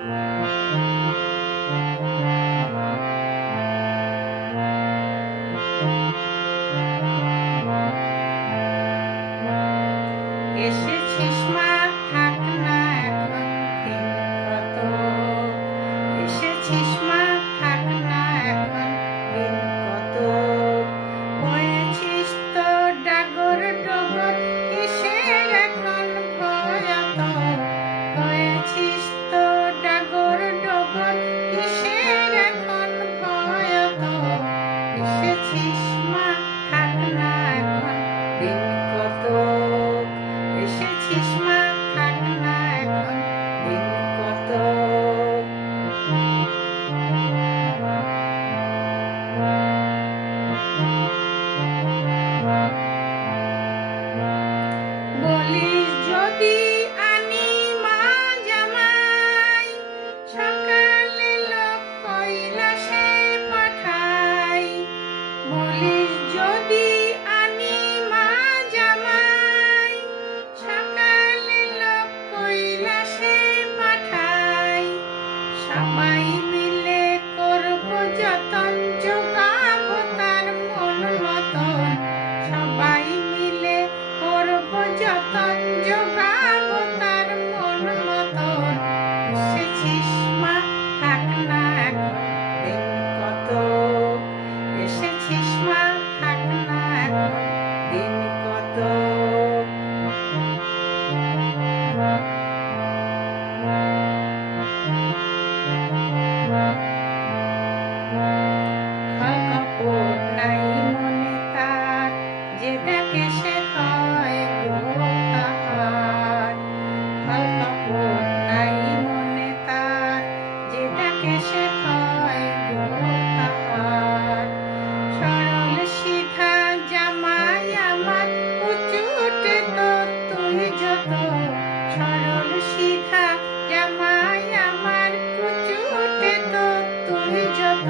এসেছিস মা, থাক না এখন দিন কত। এসেছিস মা, থাক না এখন দিন কত। হয়েছিস তো ডাগর ডগর, কিসের এখন ভয়াত। হয়েছিস তো ডাগর ডগর, কিসের এখন ভয়াত। এসেছিস মা, থাক না এখন দিন কত। এসেছিস মা, থাক না এখন দিন কত। বলিস যদি আনি মা জামাই, সকালে লোক কৈলাসে পাঠাই। বলিস যদি আনি মা জামাই, সকালে লোক কৈলাসে পাঠাই। সবাই মিলে করব যতন, জোগাবো তার মন মতন। সবাই মিলে করব যতন, জোগাবো তার মন মতন। এসেছিস মা, থাক না এখন দিন কত। এসেছিস মা, থাক না এখন দিন কত। কাপড় নাই মনে তার, যে ডাকে সে হয় গো তাহার। কাপড় নাই মনে তার, যে ডাকে সে হয় গো তাহার। সরল সিধা জামাই আমার, কুচুটে তো তুই যত। সরল সিধা জামাই আমার, কুচুটে তো তুই যত।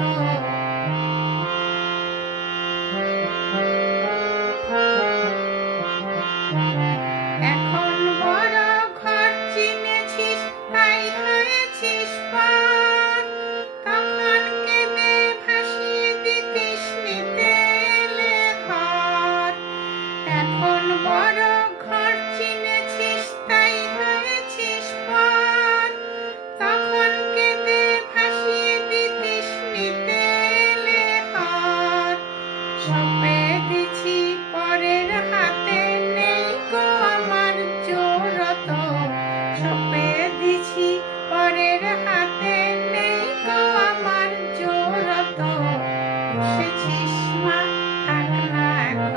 এখন বড় ঘর চিনেছিস, তাই হয়েছিস পর। তখন কেঁদে ভাসিয়ে দিতিস নিতে এলে ঘর। এখন বড় ঘর চিনেছিস, তাই হয়েছিস পর। তখন কেঁদে ভাসিয়ে দিতিস নিতে এলে ঘর। সপে দিছি পরের হাতে, নেই গো আমার জোরত। সপে দিছি পরের হাতে, নেই গো আমার জোরত। এসেছিস মা, থাক না এখন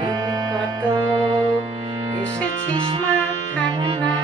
দিন কত। এসেছিস মা, থাক না